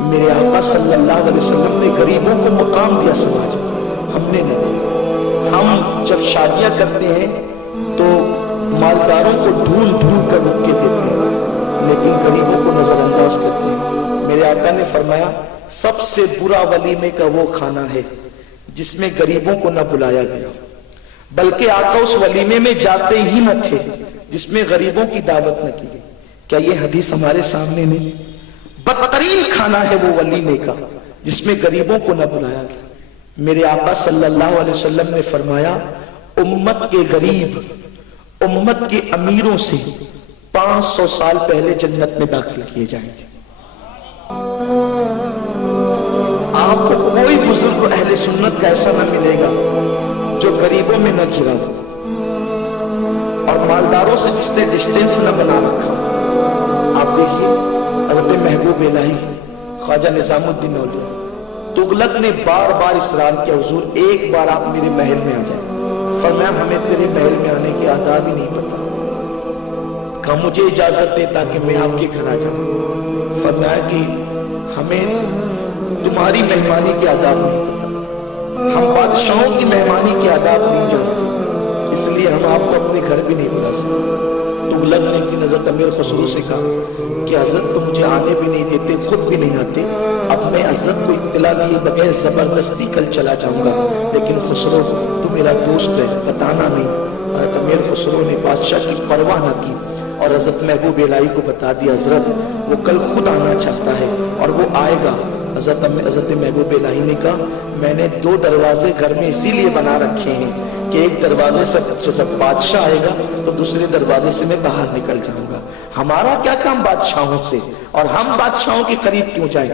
میرے آقا صلی اللہ علیہ وسلم نے غریبوں کو مقام دیا سماج میں، ہم نے نہیں۔ ہم جب شادیاں کرتے ہیں تو مالداروں کو ڈھونڈ ڈھونڈ کر روک کے دیتے ہیں، لیکن غریبوں کو نظر انداز کرتے ہیں۔ میرے آقا نے فرمایا سب سے برا ولیمے کا وہ کھانا ہے جس میں غریبوں کو نہ بلایا گیا، بلکہ آقا اس ولیمے میں جاتے ہی نہ تھے جس میں غریبوں کی دعوت نہ کی گئی۔ کیا یہ حدیث ہمارے سامنے نہیں؟ بدترین کھانا ہے وہ ولیمے کا جس میں غریبوں کو نہ بلایا گیا۔ میرے آقا صلی اللہ علیہ وسلم نے فرمایا امت کے غریب امت کے امیروں سے 500 سال پہلے جنت میں داخل کیے جائیں گے۔ آپ کو کوئی بزرگ اہل سنت کا ایسا نہ ملے گا جو غریبوں میں نہ گرا ہو اور مالداروں سے جس نے ڈسٹینس نہ بنا رکھا۔ آپ دیکھیے حضرت محبوب الہی خواجہ نظام الدین اولیاء تغلق نے بار بار اصرار کیا حضور ایک بار آپ میرے محل میں آ جائیں۔ فرمایا ہمیں تیرے محل میں آنے کے آداب ہی نہیں پتا، کہا مجھے اجازت دے تاکہ میں آپ کے گھر آ جاؤں۔ فرمایا کہ ہمیں تمہاری مہمانی کے آداب نہیں پتا، ہم بادشاہوں کی مہمانی کے آداب نہیں جانتے، اس لیے ہم آپ کو اپنے گھر بھی نہیں بلا سکتے۔ تغلق نے کی حضرت امیر خسرو سے کہا کہ حضرت تم مجھے آنے بھی نہیں دیتے، خود بھی نہیں آتے، اب میں حضرت کو اطلاع دیے بغیر زبردستی کل چلا جاؤں گا، لیکن خسرو تو میرا دوست ہے، بتانا نہیں۔ حضرت امیر خسرو نے بادشاہ کی پرواہ نہ کی اور حضرت محبوب الہی کو بتا دیا حضرت وہ کل خود آنا چاہتا ہے اور وہ آئے گا۔ حضرت محبوب الہی نے کہا میں نے 2 دروازے گھر میں اسی لیے بنا رکھے ہیں کہ ایک دروازے سے جب بادشاہ آئے گا تو دوسرے دروازے سے میں باہر نکل جاؤں گا۔ ہمارا کیا کام بادشاہوں سے، اور ہم بادشاہوں کے قریب کیوں جائیں؟